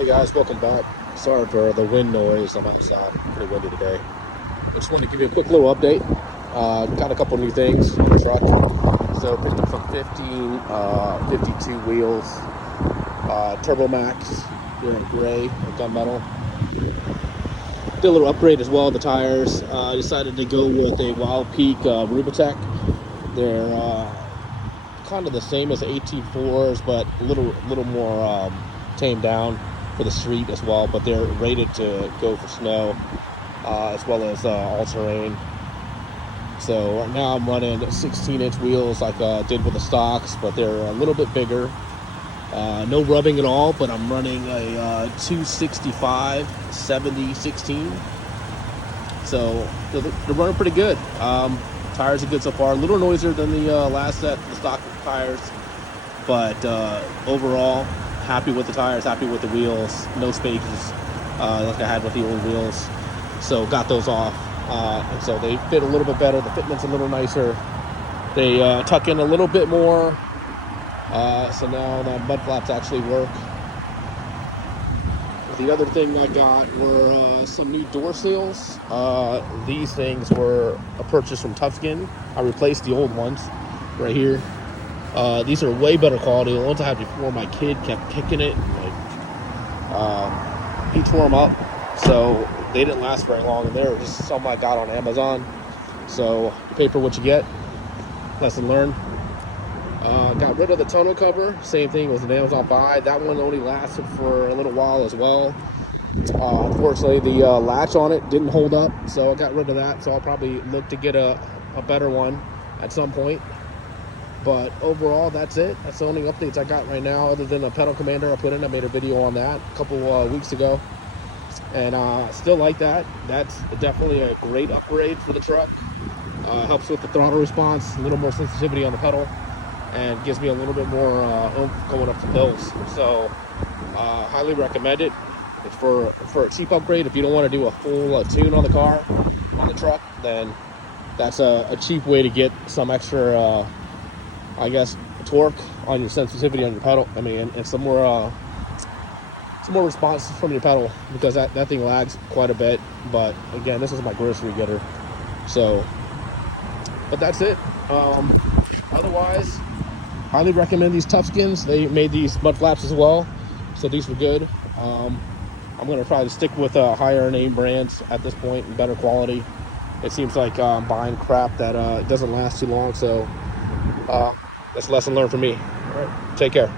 Hey guys, welcome back. Sorry for the wind noise. I'm outside. Pretty windy today. I just wanted to give you a quick little update. Got a couple new things on the truck. So picked up some 1552 wheels, Turbomacs. They're in gray or gunmetal. Did a little upgrade as well. The tires. I decided to go with a Wildpeak Rubitrek. They're kind of the same as the 18.4s, but a little more tamed down for the street as well. But they're rated to go for snow as well as all-terrain. So right now I'm running 16-inch wheels like I did with the stocks, but they're a little bit bigger. No rubbing at all, but I'm running a 265 70 16. So they're running pretty good. Tires are good so far. A little noisier than the last set, the stock tires, but overall happy with the tires, happy with the wheels. No spaces like I had with the old wheels, so got those off. And so they fit a little bit better. The fitment's a little nicer. They tuck in a little bit more. So now the mud flaps actually work. The other thing I got were some new door sills. These things were a purchase from Tuffskinz. I replaced the old ones right here. These are way better quality. The ones I had before, my kid kept kicking it. He tore them up, so they didn't last very long. And they were just something I got on Amazon. So you pay for what you get. Lesson learned. Got rid of the tonneau cover. Same thing, was an Amazon buy. That one only lasted for a little while as well. Unfortunately, the latch on it didn't hold up, so I got rid of that. So I'll probably look to get a better one at some point. But overall, that's it. That's the only updates I got right now, other than a pedal commander I put in. I made a video on that a couple weeks ago, and still like that. That's definitely a great upgrade for the truck. Helps with the throttle response, a little more sensitivity on the pedal, and gives me a little bit more oomph going up some hills. So highly recommend it. It's for a cheap upgrade. If you don't want to do a full tune on the car, on the truck, then that's a cheap way to get some extra I guess torque on your sensitivity on your pedal. I mean, and some more response from your pedal, because that thing lags quite a bit. But again, this is my grocery getter. So but that's it. Otherwise, highly recommend these Tuffskinz. They made these mud flaps as well, so these were good. I'm going to try to stick with higher name brands at this point and better quality. It seems like buying crap that doesn't last too long, so that's a lesson learned for me. All right, take care.